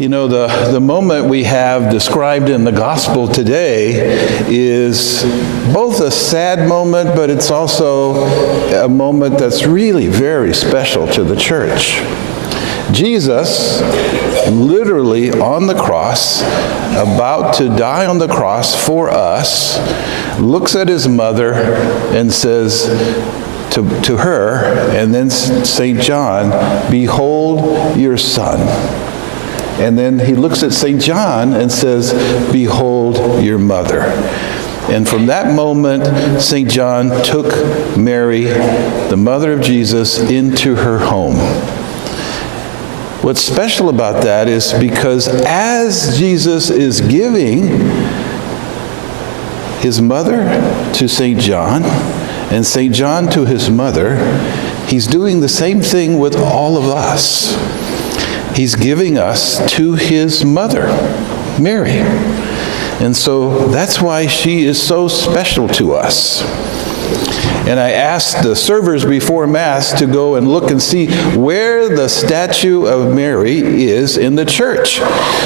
You know, the moment we have described in the gospel today is both a sad moment, but it's also a moment that's really very special to the church. Jesus, literally on the cross, about to die on the cross for us, looks at his mother and says to her, and then St. John, "Behold your son." And then he looks at St. John and says, "Behold your mother." And from that moment, St. John took Mary, the mother of Jesus, into her home. What's special about that is because as Jesus is giving his mother to St. John and St. John to his mother, he's doing the same thing with all of us. He's giving us to his mother, Mary. And so that's why she is so special to us. And I asked the servers before Mass to go and look and see where the statue of Mary is in the church.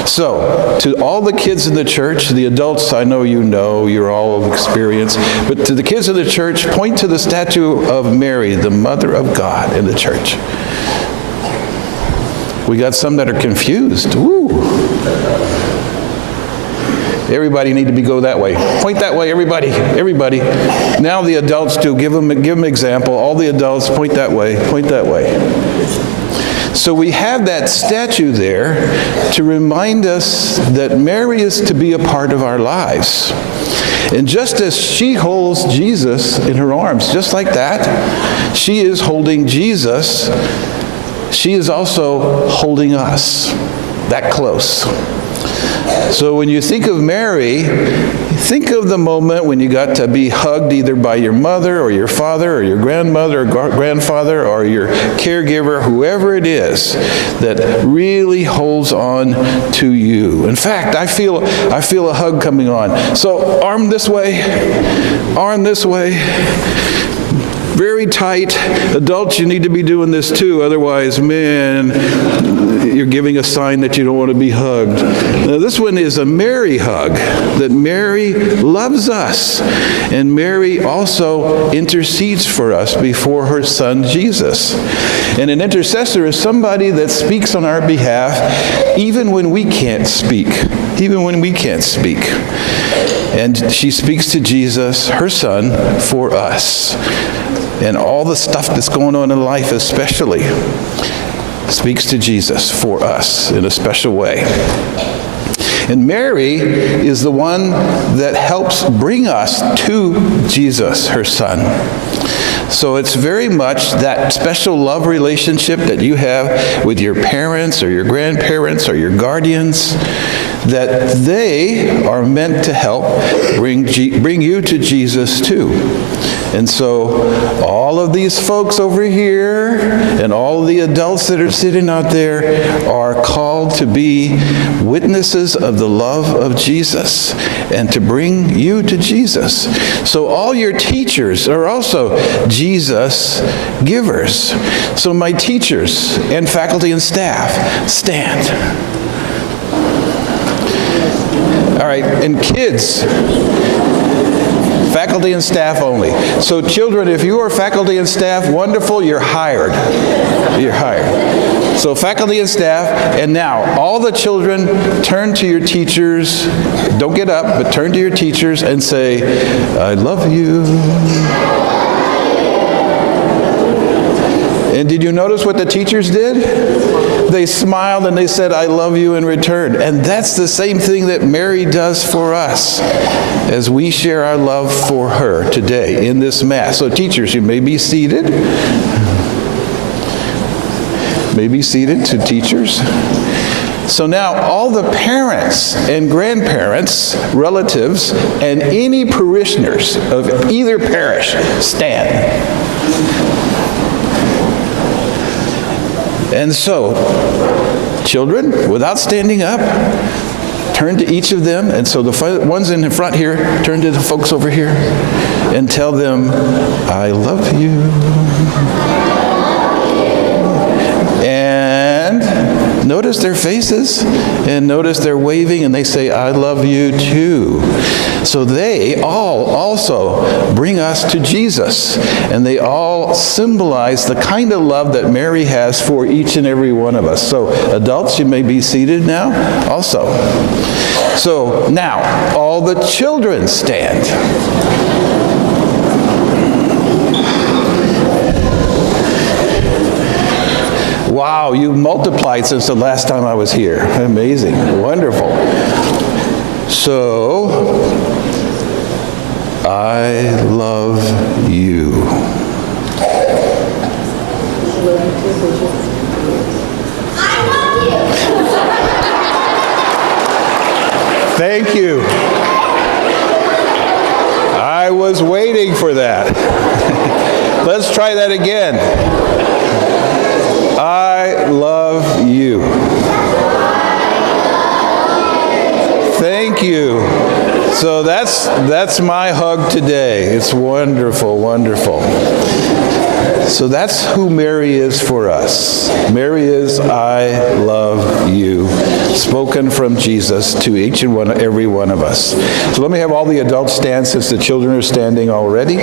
So, to all the kids in the church, the adults, I know you're all of experience, but to the kids in the church, point to the statue of Mary, the Mother of God, in the church. We got some that are confused. Woo! Everybody need to go that way. Point that way, everybody. Everybody. Now the adults do. Give them example. All the adults, point that way. Point that way. So we have that statue there to remind us that Mary is to be a part of our lives. And just as she holds Jesus in her arms, just like that, she is holding Jesus. She is also holding us that close. So when you think of Mary, think of the moment when you got to be hugged either by your mother or your father or your grandmother or grandfather or your caregiver, whoever it is that really holds on to you. In fact, I feel a hug coming on. So arm this way, very tight. Adults, you need to be doing this too. Otherwise, man, you're giving a sign that you don't want to be hugged. Now, this one is a Mary hug, that Mary loves us. And Mary also intercedes for us before her son, Jesus. And an intercessor is somebody that speaks on our behalf even when we can't speak. Even when we can't speak. And she speaks to Jesus, her son, for us. And all the stuff that's going on in life especially speaks to Jesus for us in a special way. And Mary is the one that helps bring us to Jesus, her son. So it's very much that special love relationship that you have with your parents or your grandparents or your guardians, that they are meant to help bring you to Jesus too. And so all of these folks over here and all of the adults that are sitting out there are called to be witnesses of the love of Jesus and to bring you to Jesus. So all your teachers are also Jesus givers. So my teachers and faculty and staff, stand. All right, and kids, faculty and staff only. So children, if you are faculty and staff, wonderful, you're hired. You're hired. So faculty and staff, and now all the children turn to your teachers. Don't get up, but turn to your teachers and say, "I love you." And did you notice what the teachers did? They smiled and they said, "I love you," in return. And that's the same thing that Mary does for us as we share our love for her today in this Mass. So teachers, you may be seated. May be seated to teachers. So now all the parents and grandparents, relatives, and any parishioners of either parish stand. And so, children, without standing up, turn to each of them. And so the ones in the front here, turn to the folks over here and tell them, "I love you." And notice their faces and notice they're waving and they say, I love you too. So they all also bring us to Jesus, and they all symbolize the kind of love that Mary has for each and every one of us. So adults, you may be seated now also. So now, all the children stand. Wow, you multiplied since the last time I was here. Amazing, wonderful. So, I love you. I love you. Thank you. I was waiting for that. Let's try that again. I love you. Thank you. So that's my hug today. It's wonderful, wonderful. So that's who Mary is for us. Mary is, I love you, spoken from Jesus to each and every one of us. So let me have all the adults stand since the children are standing already.